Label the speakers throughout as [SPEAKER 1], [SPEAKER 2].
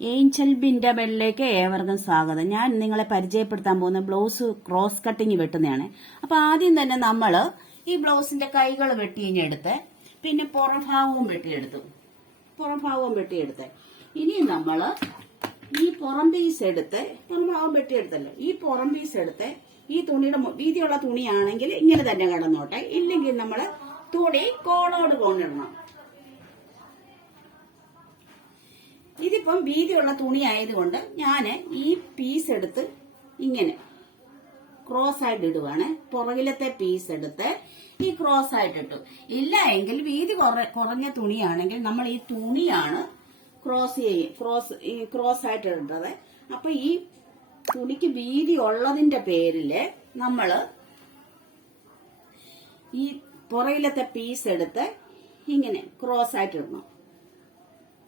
[SPEAKER 1] Angel ബിന്റെ ബെല്ലിലേക്ക് ഏവർക്കും സ്വാഗതം. ഞാൻ നിങ്ങളെ പരിചയപ്പെടുത്താൻ പോകുന്ന ബ്ലൗസ് ക്രോസ് കട്ടിങ് വെട്ടുന്നതാണ്. അപ്പൊ ആദ്യം തന്നെ നമ്മൾ ഈ ബ്ലൗസിന്റെ കൈകൾ വെട്ടിയെടുത്ത് പിന്നെ പുറംഭാഗവും വെട്ടിയെടുത്തു. പുറംഭാഗവും വെട്ടിയെടുത്ത്. ഇനി നമ്മൾ ഈ പുറം പീസ് എടുത്ത് പുറംഭാഗം വെട്ടിയെടുത്തല്ലോ. ഈ പുറം പീസ് എടുത്ത് ഈ തുണിയുടെ വീതിയുള്ള തുണിയാണെങ്കിൽ ഇങ്ങനെ തന്നെ കിടന്നോട്ടെ. ഇല്ലെങ്കിൽ നമ്മൾ തുണി കോളോട് കോണിടണം. ഇതിപ്പം വീതിയുള്ള തുണി ആയതുകൊണ്ട് ഞാൻ ഈ പീസ് എടുത്ത് ഇങ്ങനെ ക്രോസ് ആയിട്ട് ഇടുവാണ്. പുറകിലത്തെ പീസ് എടുത്ത് ഈ ക്രോസ് ആയിട്ട് ഇട്ടു. ഇല്ല എങ്കിൽ വീതി കുറഞ്ഞ തുണിയാണെങ്കിൽ നമ്മൾ ഈ തുണിയാണ് ക്രോസ് ചെയ്യും ക്രോസ് ക്രോസ് ആയിട്ട് ഇടേണ്ടത്. അപ്പൊ ഈ തുണിക്ക് വീതി ഉള്ളതിന്റെ പേരിൽ നമ്മൾ ഈ പുറകിലത്തെ പീസ് എടുത്ത് ഇങ്ങനെ ക്രോസ് ആയിട്ട് ഇടണം.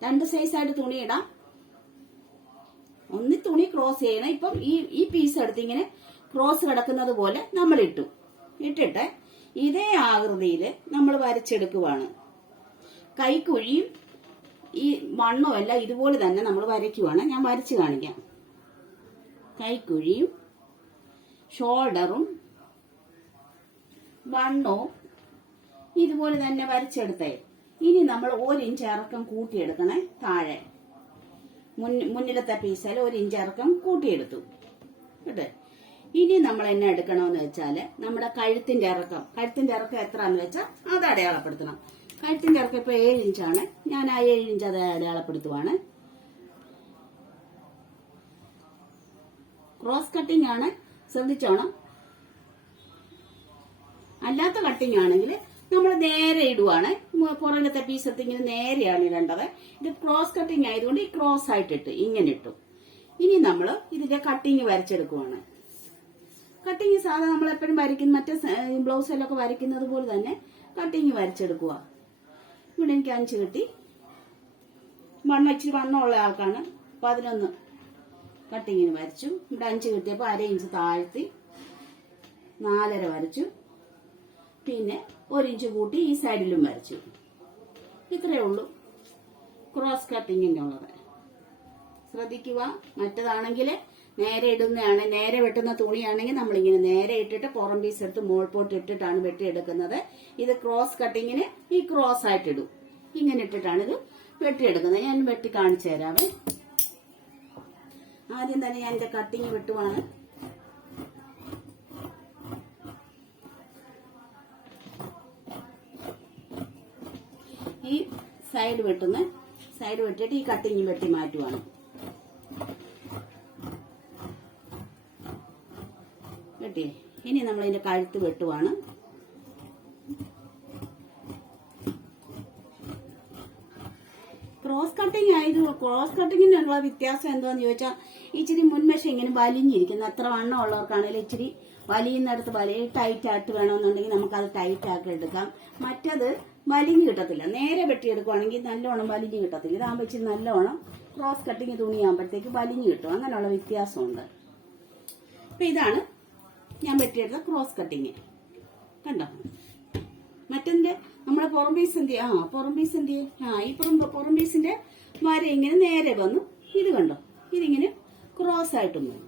[SPEAKER 1] രണ്ട് സൈസ് ആയിട്ട് തുണി ഇടാം. ഒന്ന് തുണി ക്രോസ് ചെയ്യണം. ഇപ്പം ഈ ഈ പീസ് എടുത്ത് ഇങ്ങനെ ക്രോസ് കിടക്കുന്നത് പോലെ നമ്മൾ ഇട്ടു. ഇട്ടിട്ട് ഇതേ ആകൃതിയിൽ നമ്മൾ വരച്ചെടുക്കുവാണ്. കൈക്കുഴിയും ഈ മണ്ണോ എല്ലാം ഇതുപോലെ തന്നെ നമ്മൾ വരയ്ക്കുവാണ്. ഞാൻ വരച്ച് കാണിക്കാം. കൈക്കുഴിയും ഷോൾഡറും മണ്ണോ ഇതുപോലെ തന്നെ വരച്ചെടുത്തേ. ഇനി നമ്മൾ ഒരു ഇഞ്ച് ഇറക്കം കൂട്ടിയെടുക്കണേ താഴെ. മുന്നിലത്തെ പീസിൽ ഒരു ഇഞ്ച് ഇറക്കം കൂട്ടിയെടുത്തു. കേട്ടോ? ഇനി നമ്മൾ എന്നെ എടുക്കണമെന്ന് വെച്ചാൽ നമ്മുടെ കഴുത്തിന്റെ ഇറക്കം കഴുത്തിന്റെ ഇറക്കം എത്രയാന്ന് വെച്ചാൽ അത് അടയാളപ്പെടുത്തണം. കഴുത്തിന്റെ ഇറക്കം ഇപ്പൊ ഏഴ് ഇഞ്ചാണ്. ഞാൻ ആ ഏഴ് ഇഞ്ച് അത് അടയാളപ്പെടുത്തുവാണ്. ക്രോസ് കട്ടിംഗ് ആണ്. ശ്രദ്ധിച്ചോണം. അല്ലാത്ത കട്ടിംഗ് ആണെങ്കിൽ നമ്മൾ നേരെ ഇടുവാണ്. പുറകത്തെ പുറകിലത്തെ പീസ് എടുത്ത് ഇങ്ങനെ നേരെയാണ് ഇടേണ്ടത്. ഇത് ക്രോസ് കട്ടിങ് ആയതുകൊണ്ട് ഈ ക്രോസ് ആയിട്ട് ഇട്ട് ഇങ്ങനെ ഇട്ടു. ഇനി നമ്മൾ ഇതിന്റെ കട്ടിങ് വരച്ചെടുക്കുവാണ്. കട്ടിങ് സാധാരണ നമ്മൾ എപ്പോഴും വരയ്ക്കുന്ന മറ്റേ ബ്ലൗസിലൊക്കെ വരയ്ക്കുന്നത് പോലെ തന്നെ കട്ടിങ് വരച്ചെടുക്കുക ഇവിടെ എനിക്ക് അഞ്ച് കിട്ടി. മണ്ണ് ഇച്ചിരി വണ്ണമുള്ള ആൾക്കാണ്. പതിനൊന്ന് കട്ടിങ്ങിന് വരച്ചു. ഇവിടെ അഞ്ച് കിട്ടിയപ്പോൾ അര ഇഞ്ച് താഴ്ത്തി നാലര വരച്ചു. പിന്നെ ഒരു ഇഞ്ച് കൂട്ടി ഈ സൈഡിലും വരച്ചു. ഇത്രയേ ഉള്ളൂ. ക്രോസ് കട്ടിങ്ങിന്റെ ഉള്ളത്. ശ്രദ്ധിക്കുക. മറ്റതാണെങ്കിൽ നേരെ ഇടുന്നതാണ്. നേരെ വെട്ടുന്ന തുണിയാണെങ്കിൽ നമ്മളിങ്ങനെ നേരെ ഇട്ടിട്ട് പുറം പീസ് എടുത്ത് മോൾ പോട്ട് ഇട്ടിട്ടാണ് വെട്ടിയെടുക്കുന്നത്. ഇത് ക്രോസ് കട്ടിങ്ങിന് ഈ ക്രോസ് ആയിട്ട് ഇടും. ഇങ്ങനെ ഇട്ടിട്ടാണ് ഇത് വെട്ടിയെടുക്കുന്നത്. ഞാൻ വെട്ടി കാണിച്ചു തരാവേ. ആദ്യം തന്നെ ഞാൻ എന്റെ കട്ടിങ് വെട്ടുവാണ് ഈ സൈഡ് വെട്ടുന്ന. സൈഡ് വെട്ടിയിട്ട് ഈ കട്ടിങ് വെട്ടി മാറ്റുവാണ്. വെട്ടിയേ ഇനി നമ്മൾ ഇതിന്റെ കഴുത്ത് വെട്ടുവാണ്. ക്രോസ് കട്ടിങ് ആയത് ക്രോസ് കട്ടിങ്ങിനുള്ള വ്യത്യാസം എന്താന്ന് ചോദിച്ചാൽ ഇച്ചിരി മുൻവശം ഇങ്ങനെ വലിഞ്ഞിരിക്കുന്നു. അത്ര വണ്ണം ഉള്ളവർക്കാണെങ്കിലും ഇച്ചിരി വലിയുന്നിടത്ത് വലിയ ടൈറ്റ് ആയിട്ട് വേണമെന്നുണ്ടെങ്കിൽ നമുക്കത് ടൈറ്റ് ആക്കി എടുക്കാം. മറ്റത് വലിഞ്ഞു കിട്ടത്തില്ല. നേരെ വെട്ടിയെടുക്കുവാണെങ്കിൽ നല്ലോണം വലിഞ്ഞു കിട്ടത്തില്ല. ഇതാകുമ്പോൾ ഇച്ചിരി നല്ലോണം ക്രോസ് കട്ടിങ് തുണിയാകുമ്പോഴത്തേക്ക് വലിഞ്ഞു കിട്ടും. അങ്ങനെയുള്ള വ്യത്യാസമുണ്ട്. അപ്പൊ ഇതാണ് ഞാൻ വെട്ടിയെടുത്ത ക്രോസ് കട്ടിങ് കണ്ടോ? മറ്റതിന്റെ നമ്മുടെ പുറം പീസ് എന്ത് ചെയ്യും? ആ പുറം പീസ് എന്ത് ചെയ്യും? ആ ഈ പുറം പുറം പീസിന്റെ വര ഇങ്ങനെ നേരെ വന്നു. ഇത് കണ്ടോ? ഇതിങ്ങനെ ക്രോസ് ആയിട്ടും